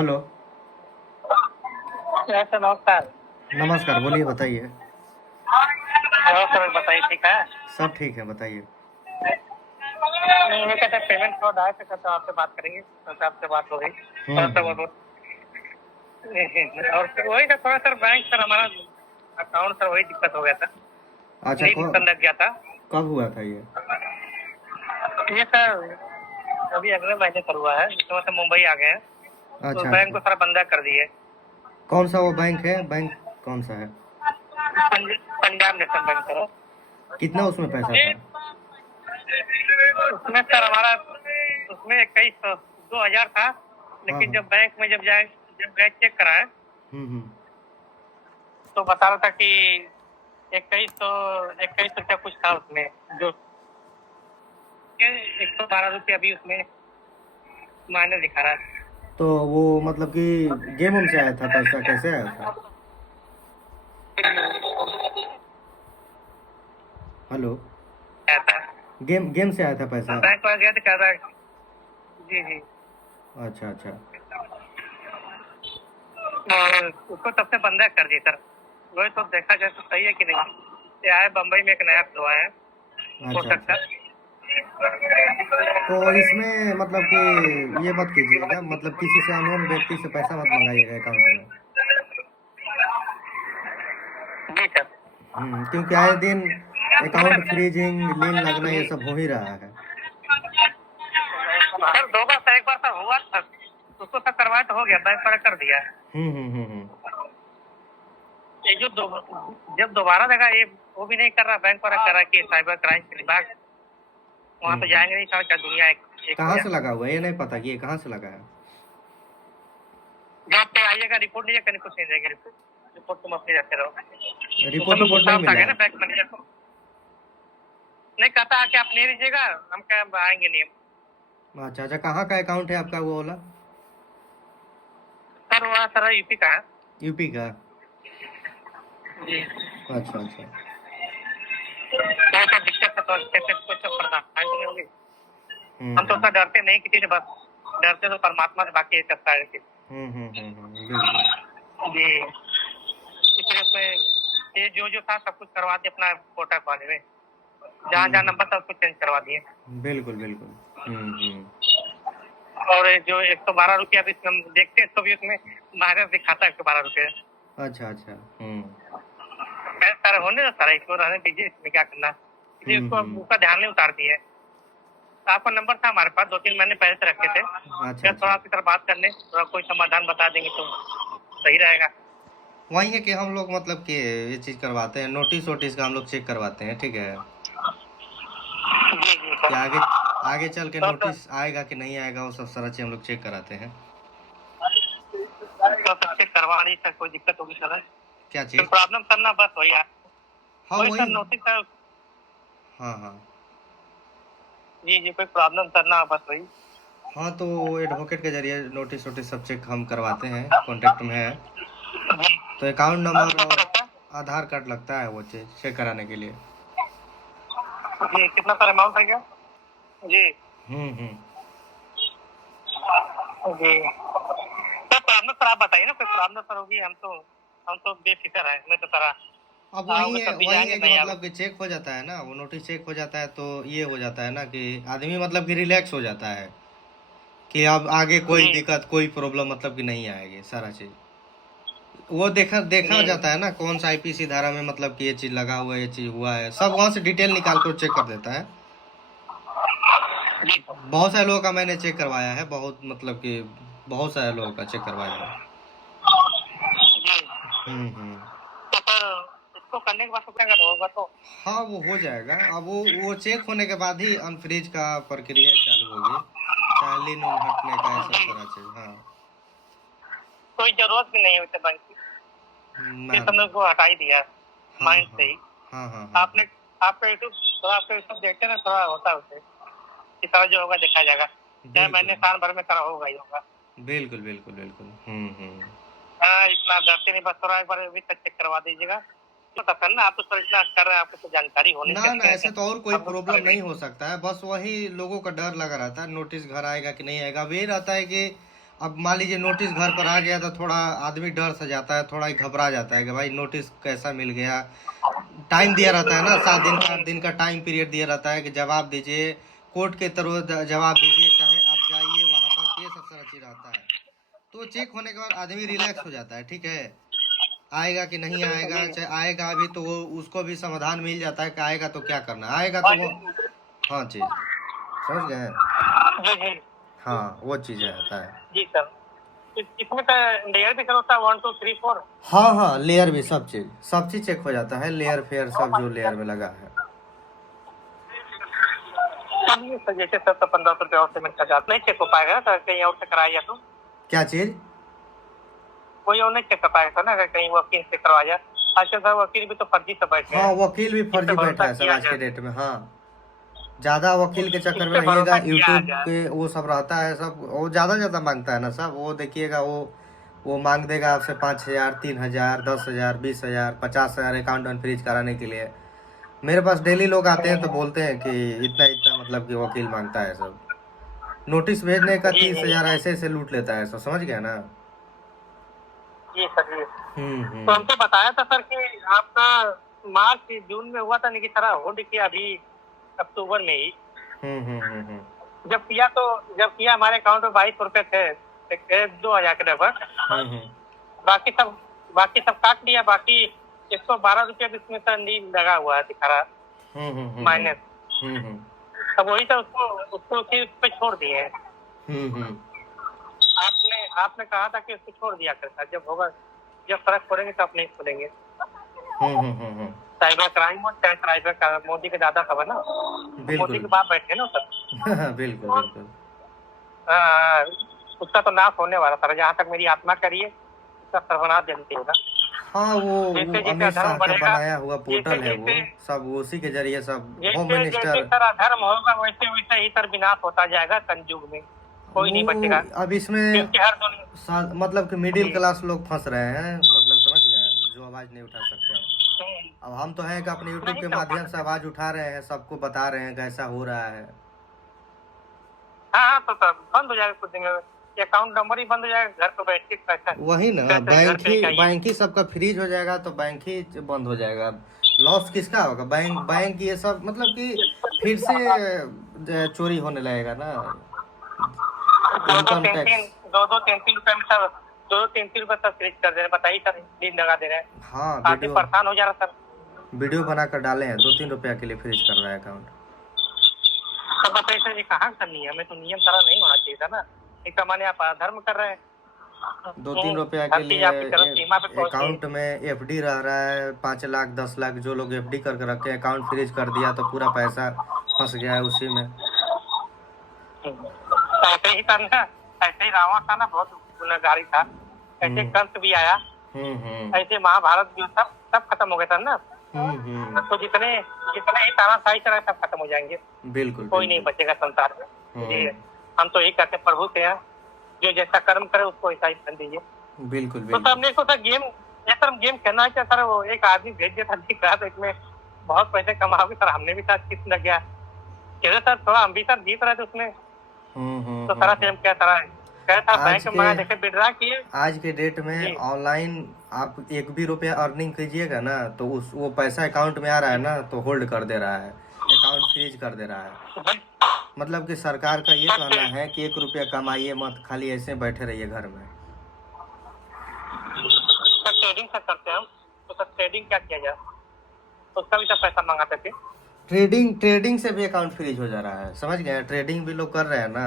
Hello. Sir नमस्कार। नमस्कार, बोलिए, बताइए। और सर बताइए ठीक है। सब ठीक है, बताइए। नहीं वो कहते पेमेंट फ्रॉड आया तो कहते आपसे बात करेंगे, तो आपसे बात हो गई हम्म और सब हम्म। और सर वही था थोड़ा सर बैंक सर हमारा अकाउंट सर वही दिक्कत हो गया था, अच्छा, नहीं निकल लग गया था। कब हुआ था ये? ये सर अभी अगले महीने सर हुआ है, इस समय से मुंबई आ गए हैं तो अच्छा बैंक अच्छा। को सारा बंदा कर दिए। कौन सा वो बैंक है? बैंक कौन सा है? Punjab national bank sir. कितना उसमें पैसा था? उसमें सर हमारा उसमें 21,000 था, हाँ लेकिन हाँ। जब गए चेक कराए हम्म। तो बता रहा था कि 2100 कुछ था उसमें, जो 112 रुपये अभी उसमें माइनस दिखा रहा है। तो वो मतलब कि गेम उम से आया था पैसा, कैसे आया था? हेलो। आया था गेम गेम से आया था पैसा? बैंक पर गया तो कह रहा है जी जी। अच्छा अच्छा। और उसको तब से बंदा कर दिया सर। वही तो देखा जाए तो सही है कि नहीं। ये आया बम्बई में एक नया फ्लो आया है अच्छा कोटक अच्छा। का। तो इसमें मतलब कि ये मत कीजिएगा, मतलब किसी से अननोन व्यक्ति से पैसा मत मंगाइएगा अकाउंट में। जी सर। क्योंकि आए दिन अकाउंट फ्रीजिंग, लीन लगना, ये सब हो ही रहा है। सर दो बार सर, एक बार सर हुआ था उसको सर करवाया तो हो गया, बैंक पर कर दिया है। हम्म। ये जो जब दोबारा लगा ये वो भी नहीं कर रहा, बैंक पर कर रहा कि साइबर क्राइम के विभाग वहाँ तो हम्म। जाएंगे नहीं सर, क्या दुनिया एक हो कहाँ जाए। से लगा हुआ है ये नहीं पता कि ये कहाँ से लगा है। जॉब पे आइएगा, रिपोर्ट लीजिएगा, कुछ नहीं देगा रिपोर्ट। रिपोर्ट तुम अपनी रखते रहो। उस रिपोर्ट समय रिपोर्ट गुस्सा नहीं आ मिला गया ना है? बैंक मैनेजर को, नहीं कहता कि आप नहीं लीजिएगा, हम क्या आएंगे नहीं। अच्छा अच्छा, कहाँ का अकाउंट है आपका वो वाला? सर वहाँ सर यूपी का है। यूपी का? जी। अच्छा अच्छा। तो सर दिक्कत है, तो कैसे कुछ परेशानी नहीं होगी। हम तो हम्म। सर डरते नहीं किसी से, बस डरते तो परमात्मा से, बाकी करता है बिल्कुल। जी। इसलिए उसमें ये जो था सब कुछ करवा दिया अपना कोटक वाले में, जहाँ जहाँ हम्म। नंबर था उसको चेंज करवा दिए। बिल्कुल। हम्म। और जो 112 रुपया भी हम देखते हैं तो भी उसमें माइनस दिखाता है 112 रुपये। अच्छा अच्छा। सर होने दो सर, इसको रहने दीजिए, इसमें क्या करना। इसलिए उसको हम्म। उसका ध्यान नहीं उतार दिए। आपका नंबर था हमारे पास, 2-3 महीने पहले से रखे थे, अच्छा क्या थोड़ा अच्छा। आपकी तरफ बात कर लें, थोड़ा कोई समाधान बता देंगे तो सही रहेगा। वही है कि हम लोग मतलब कि ये चीज़ करवाते हैं, नोटिस वोटिस का हम लोग चेक करवाते हैं, ठीक है? जी जी कि सर। आगे आगे चल के तो नोटिस आएगा कि नहीं आएगा, वो सब सारा चीज़ हम लोग चेक कराते हैं। चेक करवा ली सर, कोई दिक्कत होगी सर? क्या कोई चीज़? प्रॉब्लम सर ना, बस वही है। हाँ वही वही। Sir notice sir. हाँ। जी जी, कोई प्रॉब्लम सर ना, बस वही। हाँ, तो एडवोकेट के जरिए नोटिस वोटिस सब चेक हम करवाते हैं, कॉन्टेक्ट में है। जी। तो अकाउंट और नंबर कितना और रहता है? आधार कार्ड लगता है वो चेक कराने के लिए। जी कितना सर अमाउंट है क्या? जी हम्म। जी। तो प्रॉब्लम सर आप बताइए ना, कोई प्रॉब्लम सर होगी, हम तो बेफिक्र है, मैं तो सर अब आओगे तब भी वही जाएंगे, है कि नहीं आओगे। मतलब कि चेक हो जाता है ना, वो नोटिस चेक हो जाता है तो ये हो जाता है ना कि आदमी मतलब कि रिलैक्स हो जाता है कि अब आगे कोई जी दिक्कत, कोई प्रॉब्लम मतलब कि नहीं आएगी, सारा चीज़ वो देखा जी जाता है ना, कौन सा आईपीसी धारा में मतलब कि ये चीज़ लगा हुआ है, ये चीज़ हुआ है, सब वहाँ से डिटेल निकाल कर चेक कर देता है। जी बहुत सारे लोगों का मैंने चेक करवाया है, बहुत मतलब कि बहुत सारे लोगों का चेक करवाया है। जी। हम्म। तो सर इसको करने के बाद तो क्या अगर होगा तो? हाँ, वो हो जाएगा। अब वो चेक होने के बाद ही अनफ्रीज का प्रक्रिया चालू होगी, चाहे लीन उन हटने का, ये सब जी। सारा चीज़। हाँ। कोई जरूरत भी नहीं होती बैंक की, ना ये सब ना। लोग को हटा ही दिया हाँ माइंड हाँ से ही। हाँ। आपने आपका यूट्यूब थोड़ा, आपका यूट्यूब देखते ना, थोड़ा होता है उसे कि सारा जो होगा देखा जाएगा, चाहे बिल्कुल महीने साल भर में सारा होगा ही होगा। बिल्कुल। हाँ इतना डरते नहीं, बस थोड़ा एक बार अभी तक चेक करवा दीजिएगा। तो सर ना, आप तो सर इतना कर रहे हैं, आपको तो जानकारी होनी ना ना, चाहिए। ऐसे तो और कोई अब प्रॉब्लम नहीं हो सकता है, बस वही लोगों का डर लगा रहता है, नोटिस घर आएगा कि नहीं आएगा। अब ये रहता है कि अब मान लीजिए नोटिस घर पर आ गया तो थोड़ा आदमी डर से जाता है, थोड़ा ही घबरा जाता है कि भाई नोटिस कैसा मिल गया। टाइम दिया रहता है ना, 7 दिन का 8 दिन का टाइम पीरियड दिया रहता है कि जवाब दीजिए, कोर्ट के तरफ जवाब दीजिए, चाहे आप जाइए वहाँ पर, ये सब संरक्षित रहता है। तो चेक होने के बाद आदमी रिलैक्स हो जाता है, ठीक है। आएगा कि नहीं आएगा, चाहे आएगा अभी तो वो उसको भी समाधान मिल जाता है कि आएगा तो क्या करना, आएगा तो वो, हाँ चीज़ समझ गए। जी जी हाँ वो चीज़ रहता है। जी सर। इसमें तो लेयर भी सर होता है 1 2 3 4। हाँ हाँ, लेयर भी, सब चीज़ चेक हो जाता है, लेयर फेयर सब जो लेयर में लगा है। चलिए सर, जैसे सर तो 1500 रुपये और पेमेंट का चार्ज नहीं चेक हो पाएगा सर, कहीं और से कराया तो क्या चीज़? कोई और नहीं चेक कर पाएगा ना, अगर कहीं वकील से करवा जाए। आजकल सर वकील भी तो फर्जी से बैठे हाँ हैं, वकील भी इस पे फर्जी बैठा भरोसा है सब किया आज के जाए, डेट में। हाँ, ज़्यादा वकील के इस चक्कर में पे रहिएगा, भरोसा किया यूट्यूब जाए। के वो सब रहता है सब, वो ज़्यादा मांगता है ना सब, वो देखिएगा वो मांग देगा आपसे 5,000, 3,000, 10,000, 20,000, 50,000 अकाउंट अनफ्रीज कराने के लिए। मेरे पास डेली लोग आते हैं तो बोलते हैं कि इतना इतना मतलब कि वकील मांगता है सब। नोटिस भेजने का जी जी 30,000 ऐसे ऐसे लूट लेता है सब, समझ गया ना। जी सर जी। तो हम्म। हमको बताया था सर कि आपका मार्च जून में हुआ था, लेकिन सारा होल्ड किया अभी अक्टूबर में ही। हम्म। जब किया हमारे अकाउंट में 2200 रुपये थे, 2,000 के लगभग। हम्म। बाकी सब बाकी सब काट लिया, बाकी 112 रुपये भी इसमें सर नील लगा हुआ है, दिखा रहा माइनस। हम्म। अब वही तो उसको उसको उसी पे छोड़ दिए हैं। हम्म। आपने कहा था कि उसको छोड़ दिया कर, जब होगा, जब फर्क पड़ेंगे तो अपने खोलेंगे। हम्म। साइबर क्राइम और साइबर का मोदी के दादा सब है ना, मोदी बिल्कुल। के बाप बैठे ना सर। बिल्कुल बिल्कुल। हाँ, उसका तो नाश होने वाला सर, जहाँ तक मेरी आत्मा करिए उसका सर्वनाश जल्दी होगा। हाँ वो जैसे जैसे अमित अधर्म शाह का बढ़ेगा, बनाया हुआ जैसे पोर्टल है वो, जैसे सब उसी के जरिए सब होम जैसे जैसे मिनिस्टर। सर अधर्म होगा, वैसे वैसे ही सर विनाश होता जाएगा कलयुग में, कोई नहीं वो बचेगा, अब इसमें क्योंकि हर दुनिया मतलब कि मिडिल जी। क्लास लोग फंस रहे हैं, मतलब समझ गए, जो आवाज़ नहीं उठा सकते हैं। अब हम तो हैं कि अपने यूट्यूब नहीं के तो माध्यम से आवाज़ उठा रहे हैं, सबको बता रहे हैं कैसा हो रहा है। हाँ हाँ, तो सर बंद हो जाएगा कुछ दिन में, अकाउंट नंबर ही बंद हो जाएगा, घर पे बैठ के पैसा वही ना, पैसा घर पे ही चाहिए। बैंक ही सबका फ्रीज हो जाएगा तो बैंक ही बंद हो जाएगा। लॉस किसका होगा? बैंक ये सब मतलब कि फिर से चोरी होने लगेगा ना, दो दो इनकम तीन तीन टैक्स। दो दो तीन तीन रुपए में सर, 2 3 3 रुपए तक फ्रीज कर दे रहे हैं, बताइए सर, नींद लगा दे रहे हैं, हाँ आदमी परेशान हो जा रहा सर। वीडियो बनाकर डाले हैं, 2-3 रुपया के लिए फ्रीज कर रहा है अकाउंट। सब बताइए सर, ये कहाँ का नियम है? तो नियम सारा नहीं होना चाहिए था ना, एक माने आप धर्म कर रहे हैं। 2-3 रुपया के हर चीज लिए आपकी तरफ सीमा पे पहुंच गई। अकाउंट में एफडी रह रहा है, 5 लाख 10 लाख जो लोग एफडी करके रखे, अकाउंट फ्रीज कर दिया तो पूरा पैसा फंस गया है उसी में। ऐसे ही था ना, ऐसे ही रावण था ना, बहुत गुनहगारी था, ऐसे हम्म कंस भी आया, हम्म ऐसे महाभारत भी, सब खत्म हो गया था ना। तो जितने जितने ही तानाशाही चला सब खत्म हो जाएंगे, बिल्कुल कोई नहीं बिल्कुल। बचेगा संसार में जी। हम्म हम तो यही कहते हैं, प्रभु से हैं, जो जैसा कर्म करे उसको ऐसा ही फल दीजिए। बिल्कुल तो सर बिल्कुल। हमने सोचा गेम, ये सर गेम खेलना है क्या सर? वो एक आदमी भेज दिया था, दिख रहा था इसमें बहुत पैसे कमाओगे सर, हमने भी साथ किस लग गया, कह रहे सर थोड़ा हम भी सर जीत रहे थे उसमें। तो सारा सेम क्या सर कह था, आज बैंक में मंगा देखे विड्रा किए आज के डेट में जी ऑनलाइन आप एक भी रुपया अर्निंग कीजिएगा ना तो उस वो पैसा अकाउंट में आ रहा है ना तो होल्ड कर दे रहा है, अकाउंट फ्रीज कर दे रहा है। मतलब कि सरकार का ये कहना है कि 1 रुपया कमाइए मत, खाली ऐसे बैठे रहिए घर में। सर ट्रेडिंग सर करते हैं हम, तो सर ट्रेडिंग क्या किया जाए, उसका भी तो पैसा मंगाते थे। ट्रेडिंग से भी अकाउंट फ्रीज हो जा रहा है, समझ गए, ट्रेडिंग भी लोग कर रहे हैं ना,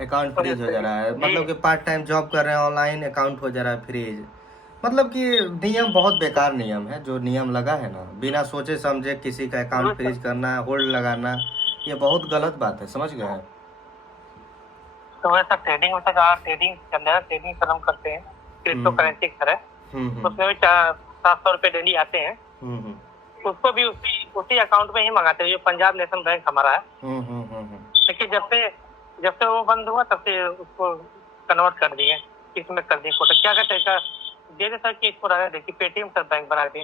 अकाउंट फ्रीज हो जा रहा है। मतलब कि पार्ट टाइम जॉब कर रहे हैं ऑनलाइन, अकाउंट हो जा रहा है फ्रीज। मतलब कि नियम बहुत बेकार नियम है जो नियम लगा है ना, बिना सोचे समझे किसी का अकाउंट फ्रीज करना, होल्ड लगाना, ये बहुत गलत बात है, समझ गए। तो वैसा ट्रेडिंग होता है, ट्रेडिंग चल रहा है, ट्रेडिंग सर हम करते हैं, क्रिप्टो करेंसी की तरह, उसमें भी 700 रुपये डेली आते हैं, उसको भी उसी अकाउंट में ही मंगाते हैं, जो पंजाब नेशनल बैंक हमारा है। देखिए जब से वो बंद हुआ तब से उसको कन्वर्ट कर दिए, इसमें कर दिए कोटा, क्या कहते हैं दे दे सर कि इसको रहा देखिए पेटीएम सर बैंक बना दिए।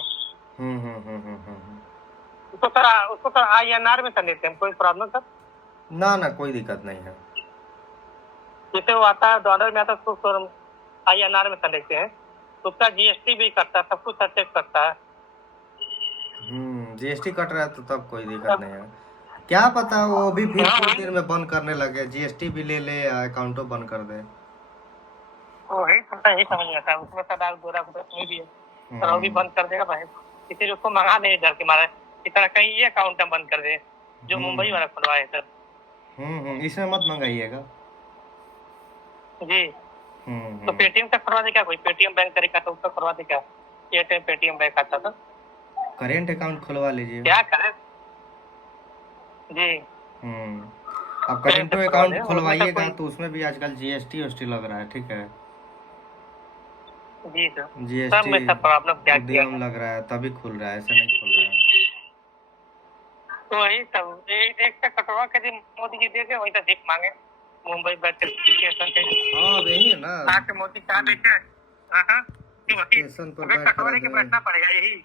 उसको सर INR में कर लेते हैं, कोई प्रॉब्लम सर? ना ना कोई दिक्कत नहीं है। जैसे वो आता है डॉलर में आता है उसको INR में कर लेते हैं, तो उसका GST भी करता है, सब कुछ चेक करता है। GST कट रहा है तो तब कोई दिक्कत नहीं है। क्या पता वो भी फिर कुछ दिन में बंद करने लगे, GST भी ले ले अकाउंटो बंद कर दे। वही समझ में आता है, उसमें सरदार गोरा उसमें भी है, पर वो भी बंद कर देगा भाई, इसीलिए उसको मंगा नहीं डर के मारे इस तरह कहीं ये अकाउंट बंद कर दे जो मुंबई वाला खुलवाए सर। इसमें मत मंगाइएगा जी। तो पेटीएम से करवा दे क्या, कोई पेटीएम बैंक तरीका तो उसका करवा दे क्या, एयरटेल पेटीएम बैंक आता था, करेंट अकाउंट खुलवा लीजिए। क्या करें जी। अब करेंट अकाउंट खुलवाइएगा तो उसमें भी आजकल GST लग रहा है, ठीक है जी सर, GST में सब प्रॉब्लम क्या किया लग रहा है तभी खुल रहा है, ऐसे नहीं खुल रहा है। तो वही सब एक से कटवा के दिन मोदी जी दे दे, वही तो भीख मांगे मुंबई स्टेशन के। हाँ यही है ना, मोदी चाह बेचे स्टेशन पर कटवाने के बैठना पड़ेगा यही।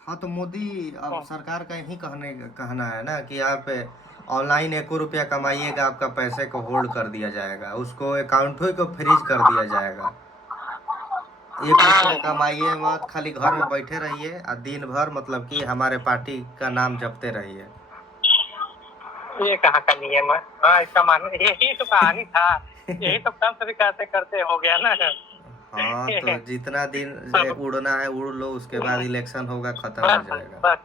हाँ तो मोदी अब सरकार का यही कहना है ना कि आप ऑनलाइन 1 रुपया कमाइएगा, आपका पैसे को होल्ड कर दिया जाएगा, उसको अकाउंट को फ्रीज कर दिया जाएगा। 1 रुपया कमाइए मत, खाली घर में बैठे रहिए और दिन भर मतलब कि हमारे पार्टी का नाम जपते रहिए। ये कहाँ का नियम है? हाँ, इसका मानना यही तो कहानी था, यही तो काम सभी करते करते हो गया ना। हाँ तो जितना दिन उड़ना है उड़ लो, उसके बाद इलेक्शन होगा, खत्म हो जाएगा।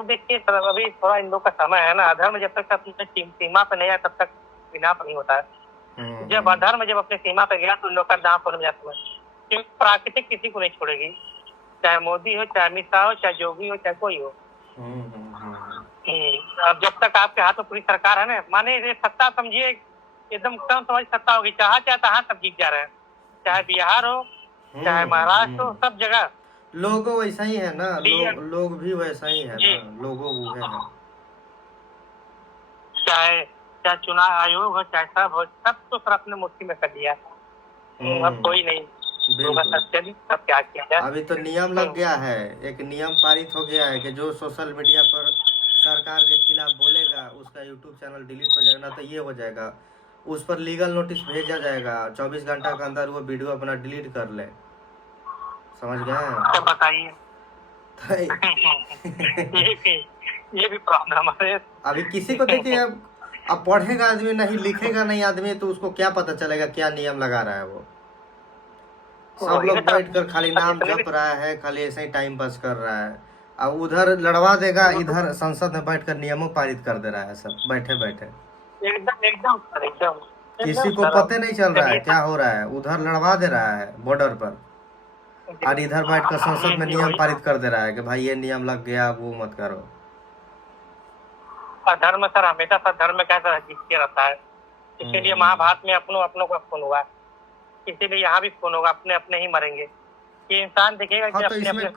देखिए अभी थोड़ा इन लोग का समय है ना, अधर्म जब तक अपने सीमा पे नहीं आया तब तक विनाश नहीं होता है। जब अधर्म जब अपने सीमा पे गया तो उन लोग का नाश होने जाता है, क्योंकि प्राकृतिक किसी को नहीं छोड़ेगी, चाहे मोदी हो, चाहे अमित शाह हो, चाहे योगी हो, चाहे कोई हो। अब जब तक आपके हाथ में पूरी सरकार है ना, माने ये सत्ता समझिए एकदम कम समझ सत्ता होगी, चाहे तहाँ सब जीत जा रहे हैं, चाहे बिहार हो, चाहे महाराष्ट्र हो, सब जगह लोगों वैसा ही है ना, लोग भी वैसा ही है ना, लोगों वो है। चाहे चुनाव आयोग हो, चाहे सब हो, सब तो सर अपने मुट्ठी में कर दिया, अब कोई नहीं। सब क्या किया, अभी तो नियम लग गया है, एक नियम पारित हो गया है कि जो सोशल मीडिया पर सरकार के खिलाफ बोलेगा उसका यूट्यूब चैनल डिलीट हो जाएगा, ना तो ये हो जाएगा, उस पर लीगल नोटिस भेजा जाएगा, 24 घंटा के अंदर वो वीडियो अपना डिलीट कर ले। समझ गए? बताइए ये भी प्रॉब्लम है। अभी किसी को देखिए, अब पढ़ेगा आदमी नहीं, लिखेगा नहीं आदमी, तो उसको क्या पता चलेगा क्या नियम लगा रहा है वो। सब लोग बैठ कर खाली नाम जप रहा है, खाली ऐसे ही टाइम पास कर रहा है। अब उधर लड़वा देगा, इधर संसद में बैठकर नियमों पारित कर दे रहा है सब बैठे बैठे। एकदम किसी को पता नहीं चल रहा है क्या हो रहा है, उधर लड़वा दे रहा है बॉर्डर पर और इधर बैठकर संसद में नियम पारित कर दे रहा है कि भाई ये नियम लग गया, वो मत करो। धर्म सर हमेशा सर धर्म कैसा जीतते रहता है, इसीलिए महाभारत में अपनों का खून हुआ, इसीलिए यहाँ भी खून होगा, अपने अपने ही मरेंगे। ये इंसान देखेगा कि हाँ, तो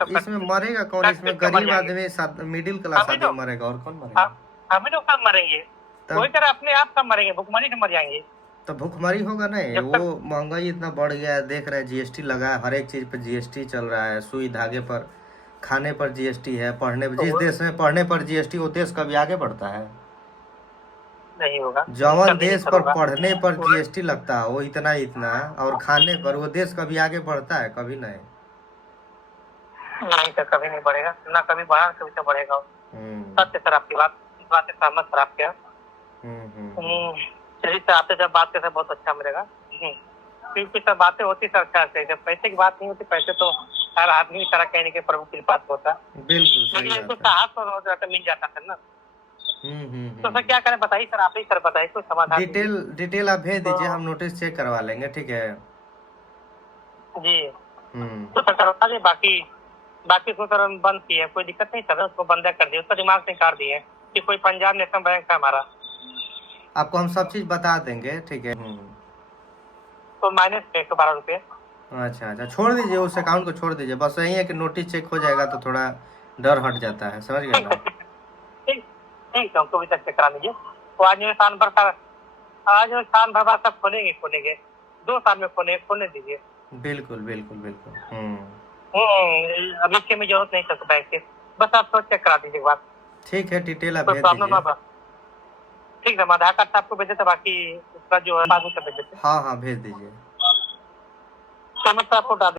इसमें मरेगा कौन? इसमें गरीब आदमी, मिडिल क्लास आदमी मरेगा, और कौन मरेगा? हम ही लोग कब मरेंगे, कोई तरह अपने आप कब मरेंगे, भूखमरी से मर जाएंगे। तो भूखमरी होगा नहीं, वो महंगाई इतना बढ़ गया है, देख रहे हैं GST लगा है, हर एक चीज पे GST चल रहा है, सुई धागे पर, खाने पर GST है, पढ़ने पर, जिस देश में पढ़ने पर GST, वो देश कभी आगे बढ़ता है? नहीं होगा। जवन देश पर पढ़ने पर GST लगता है वो इतना और खाने पर वो देश कभी आगे बढ़ता है? कभी नहीं तो कभी नहीं बढ़ेगा ना, कभी बढ़ा कभी तो बढ़ेगा। सत्य सर आपकी बात से सहमत सर आपके। चलिए सर, आपसे जब बात करते बहुत अच्छा मिलेगा, क्योंकि सब बातें होती सर अच्छा से, जब पैसे की बात नहीं होती, पैसे तो हर आदमी तरह कहने के प्रभु की बात होता, बिल्कुल साहस तो मिल जाता है ना। तो सर क्या करें बताइए सर, आप ही सर बताइए कोई समाधान। डिटेल आप भेज दीजिए, हम नोटिस चेक करवा लेंगे, ठीक है जी। तो सर करवा दिए, बाकी उसको सर बंद किए, कोई दिक्कत नहीं सर, उसको बंद कर दिए, उसका दिमाग से काट दिए कि कोई पंजाब नेशनल बैंक है हमारा। आपको हम सब चीज बता देंगे, ठीक है। तो -112 रुपये। अच्छा, छोड़ दीजिए, उस अकाउंट को छोड़ दीजिए, बस यही है कि नोटिस चेक हो जाएगा तो थोड़ा डर हट जाता है, समझ गए ना? ठीक है, हमको भी चेक करा लीजिए। तो आज साल भर सब खोलेंगे 2 साल में खोलने दीजिए। बिल्कुल। अभी इसके में जरूरत नहीं सर बैंक के, बस आप चेक करा दीजिए बात। ठीक है, डिटेल आप भेज दीजिए। ठीक है, हम आधार कार्ड से आपको भेज देते, बाकी उसका जो है पासबुक से भेज देते। हाँ हाँ भेज दीजिए। पेमेंट तो आपको डाल